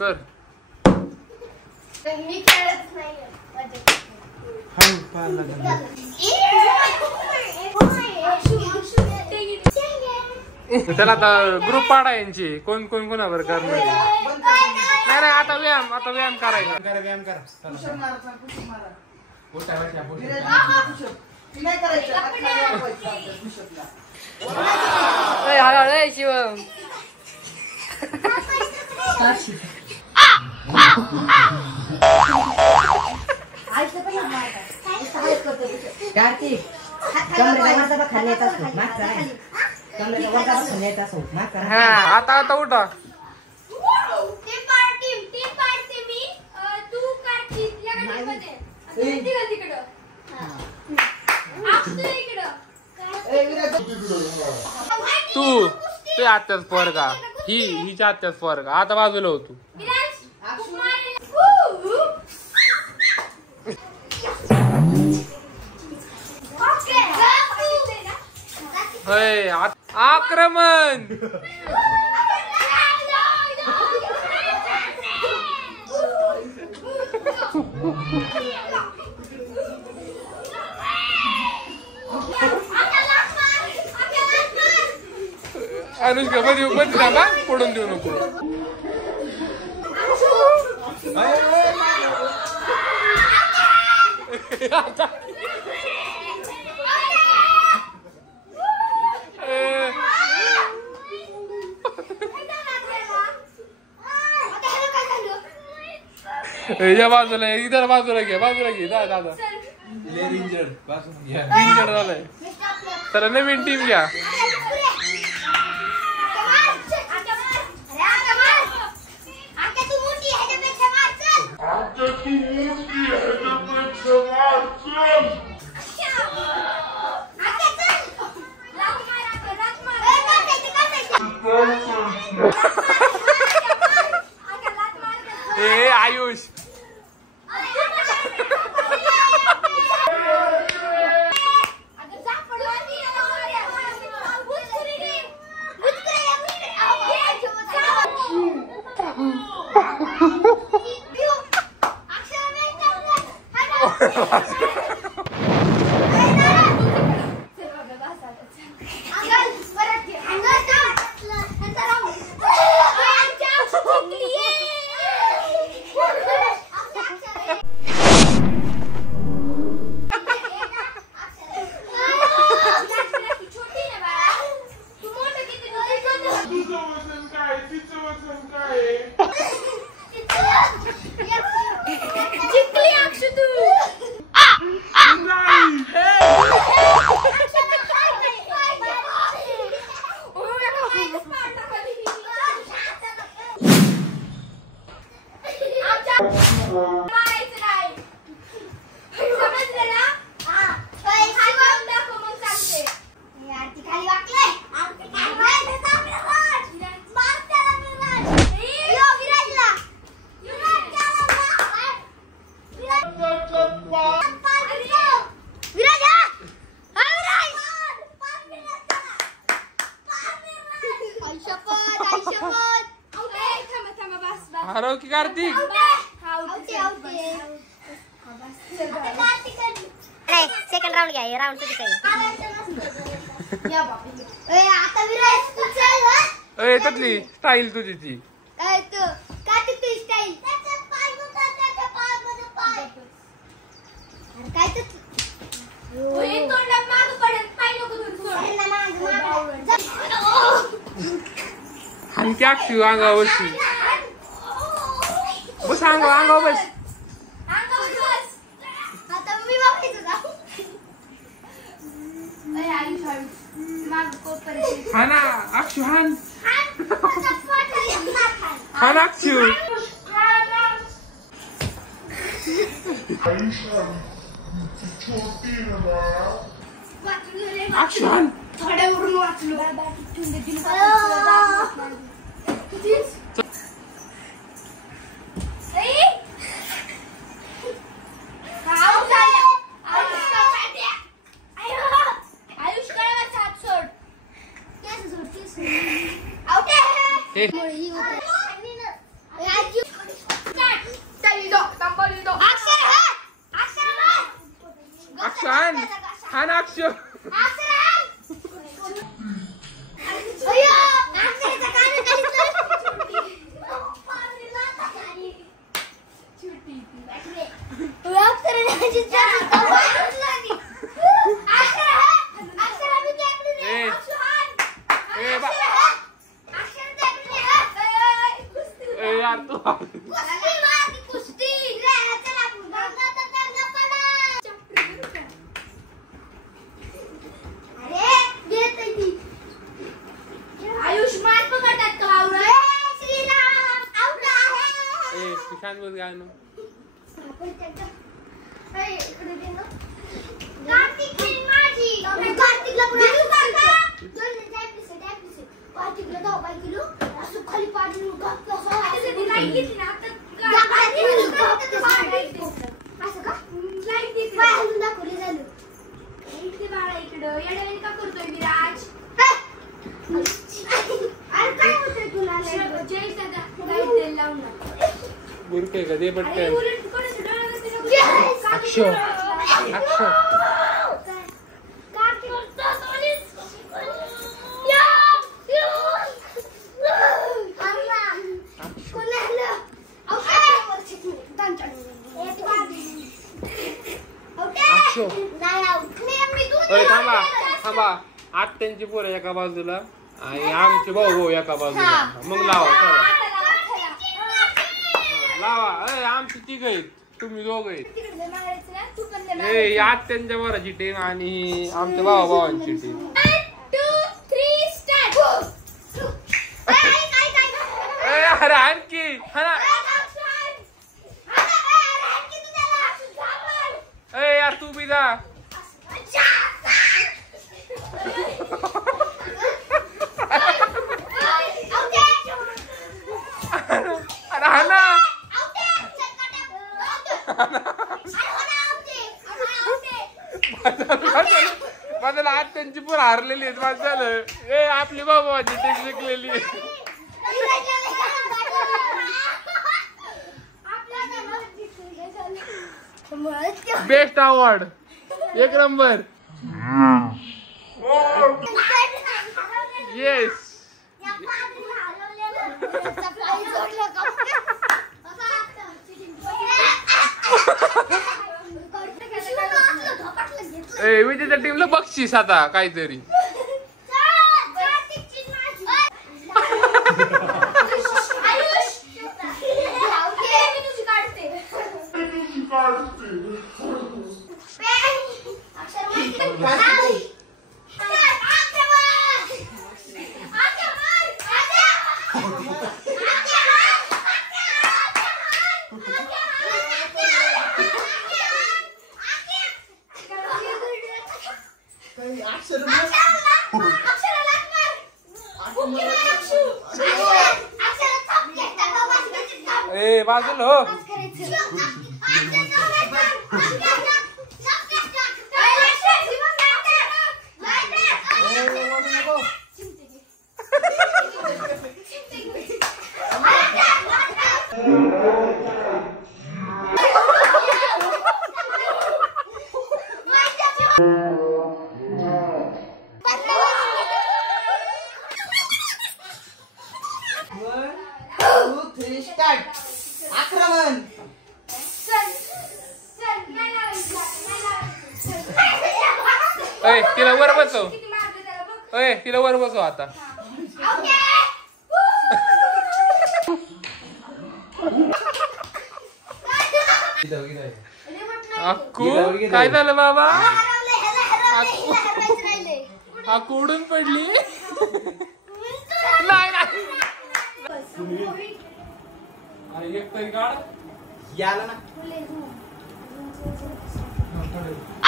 तर मी खेळत नाही. चला आता ग्रुप पाडा यांची कोण कोण कोणावर करणार. नाही नाही आता व्यायाम करायचा. व्यायाम करा. शिवम कार्तिक कमरेचा खाल्ल्याचा असतो माग करा. कमरेचा खाल्ल्याचा असतो माग करा. हा आता उठा. तू ते आत्याच पोर का हिच्या आत्याच पोर का. आता बाजूला होतो. आक्रमण. अनुष्का मध्ये थांबा पडून देऊ नको. या बाजूला इधर बाजूला घे दादा. इंजर्ड झालाय. तर नवीन टीम घ्या. आयुष हरव की कार्तिक. सेकंड राऊंड घ्या. राऊंड त्यातली स्टाईल तुझी ती. आणि त्या अंगावरची बस. अंगावर बस. हा ना अक्षू. हान अक्षू. अक्षू हान. अक्षान हान अक्षर यार तू आयुष्मान पकडतात का श्रीराम आउट आहे शांत बस गाणं कार्तिकला जाऊ बाय किलो असं खाली पाडून असं का दाखवले झालं इकडे बाळा इकडं येड्याने का करतोय विराज अरे काय होतंय तुला जय सदा काय तेल लावून बुरके का दे पटकन अक्षर अक्षर थांबा थांबा आत्यांची पोरं एका बाजूला आणि आमचे भाऊ एका बाजूला मग लावा चला लावा आमची तिघ आहेत तुम्ही दोघ आहेत आत्यांच्या वराची टीम आणि आमच्या भावांची टीम अरे आणखी यार तू बी जा माझ्याला आज त्यांची पण हारलेली आहेत माझं झालं आपली बाबाची टीम जिंकलेली बेस्ट अवॉर्ड 1 नंबर येस विजेच्या टीमला बक्षीस आता काहीतरी बाजूला हो आक्रमण तिला वर बसव तिला वर बसव आता अक्कू काय झालं बाबा अक्कू उडून पडली नाही एक तरी काढ याला ना आ